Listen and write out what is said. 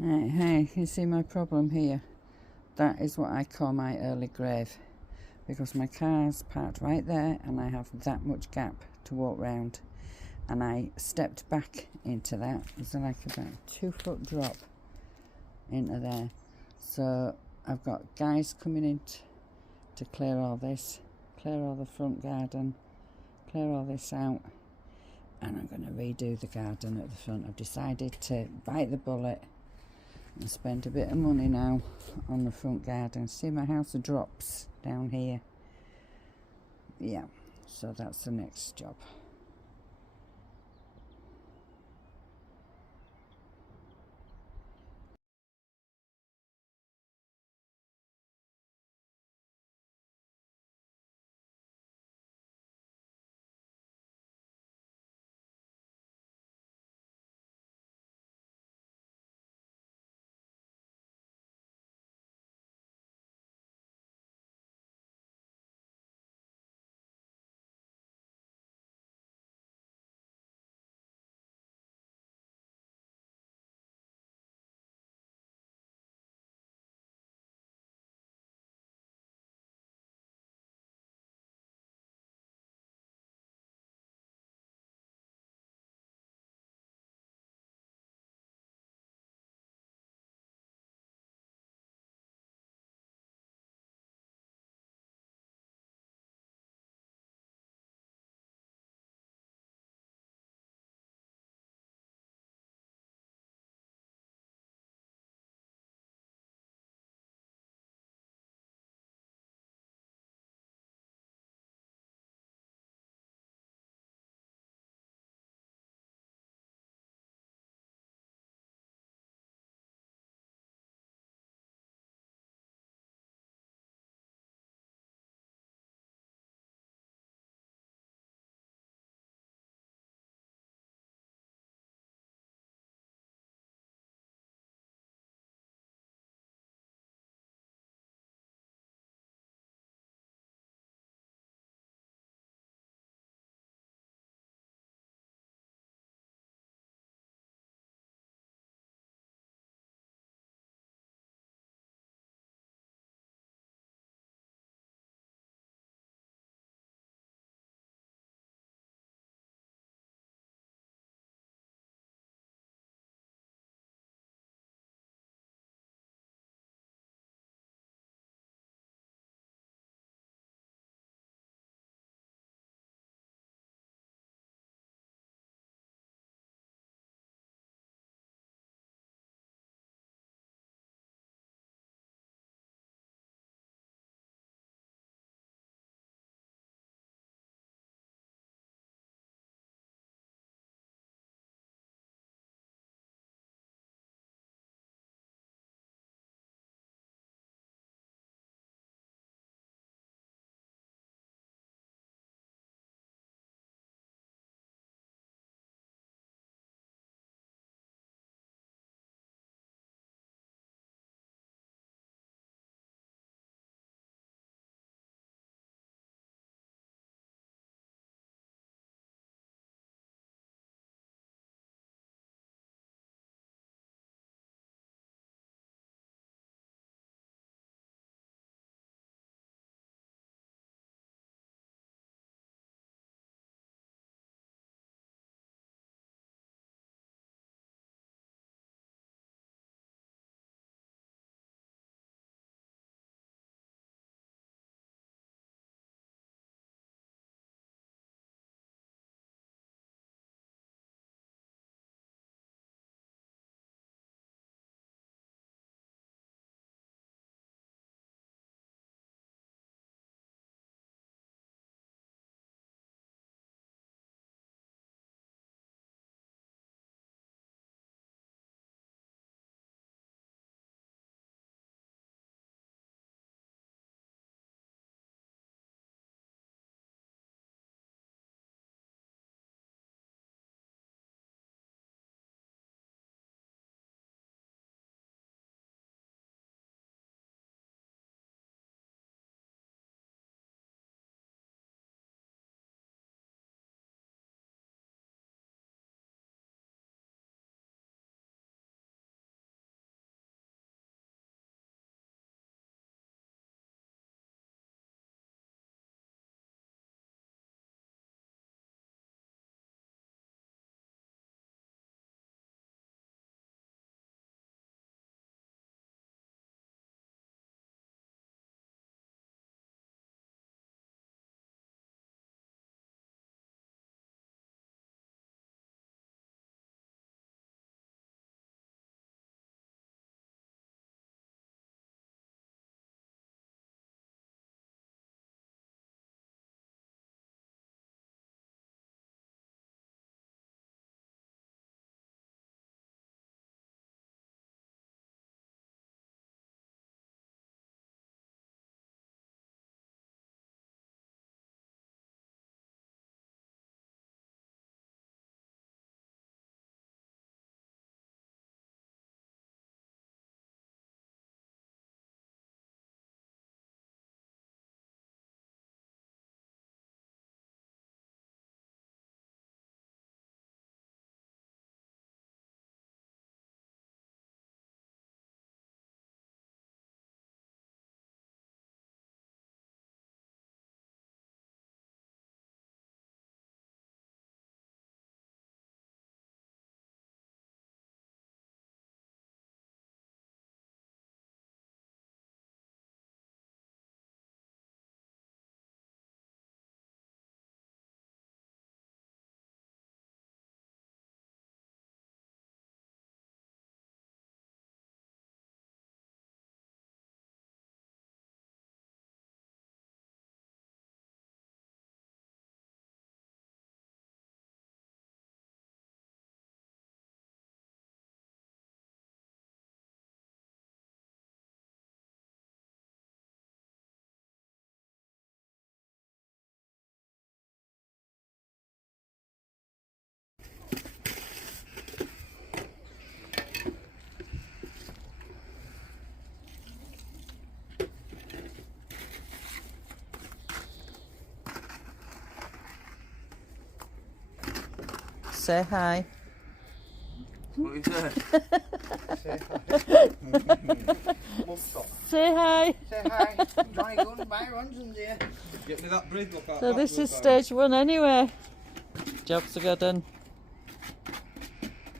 Right, hey, you see my problem here? That is what I call my early grave, because my car's parked right there and I have that much gap to walk round, and I stepped back into that. It's like about 2 foot drop into there. So I've got guys coming in to clear all this, clear all the front garden, clear all this out, and I'm going to redo the garden at the front. I've decided to bite the bullet and spend a bit of money now on the front garden. See my house drops down here. Yeah, so that's the next job. Say hi. What is that? Say hi. Say hi. Johnny, go and buy runs here. Get me that bread, look out. So this is stage 1 anyway. Jobs are good done.